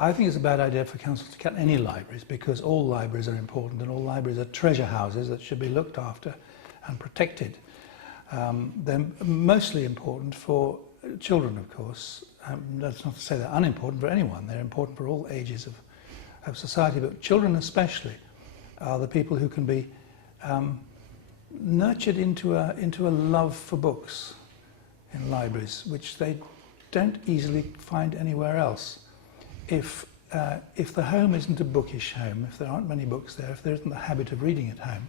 I think it's a bad idea for council to cut any libraries, because all libraries are important and all libraries are treasure houses that should be looked after and protected. They're mostly important for children, of course. That's not to say they're unimportant for anyone. They're important for all ages of society, but children especially are the people who can be nurtured into a love for books in libraries, which they don't easily find anywhere else. If the home isn't a bookish home, if there aren't many books there, if there isn't the habit of reading at home,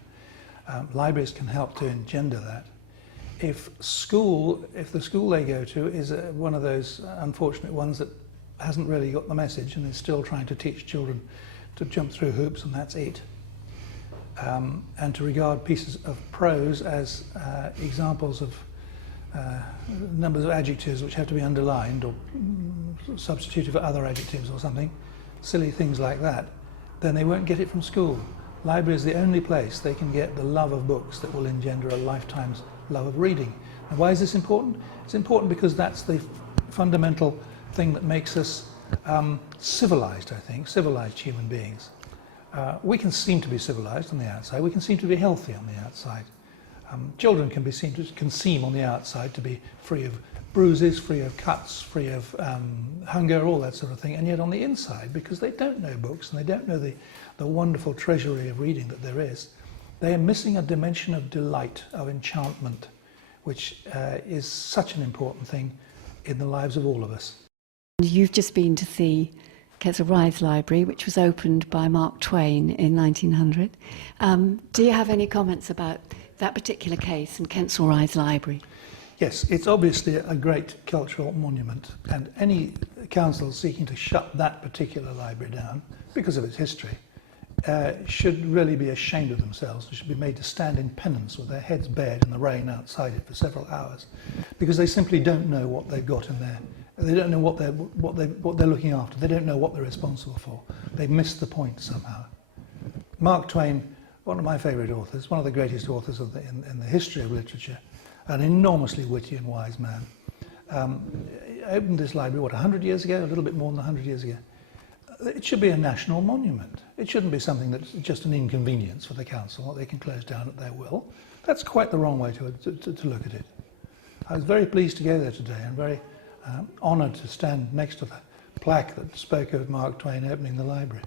libraries can help to engender that. If the school they go to is one of those unfortunate ones that hasn't really got the message and is still trying to teach children to jump through hoops and that's it, and to regard pieces of prose as examples of numbers of adjectives which have to be underlined or substituted for other adjectives or something, silly things like that, then they won't get it from school. Library is the only place they can get the love of books that will engender a lifetime's love of reading. And why is this important? It's important because that's the fundamental thing that makes us civilized, I think, civilized human beings. We can seem to be civilized on the outside, we can seem to be healthy on the outside. Children can seem on the outside to be free of bruises, free of cuts, free of hunger, all that sort of thing, and yet on the inside, because they don't know books and they don't know the wonderful treasury of reading that there is, they are missing a dimension of delight, of enchantment, which is such an important thing in the lives of all of us. You've just been to see Kensal Rise Library, which was opened by Mark Twain in 1900. Do you have any comments about that particular case and Kensal Rise Library? Yes, it's obviously a great cultural monument, and any council seeking to shut that particular library down because of its history should really be ashamed of themselves. They should be made to stand in penance with their heads bared in the rain outside it for several hours, because they simply don't know what they've got in there. They don't know what they're looking after. They don't know what they're responsible for. They've missed the point somehow. Mark Twain, one of my favourite authors, one of the greatest authors in the history of literature, an enormously witty and wise man, opened this library, 100 years ago? A little bit more than 100 years ago. It should be a national monument. It shouldn't be something that's just an inconvenience for the council that they can close down at their will. That's quite the wrong way to look at it. I was very pleased to go there today and very honoured to stand next to the plaque that spoke of Mark Twain opening the library.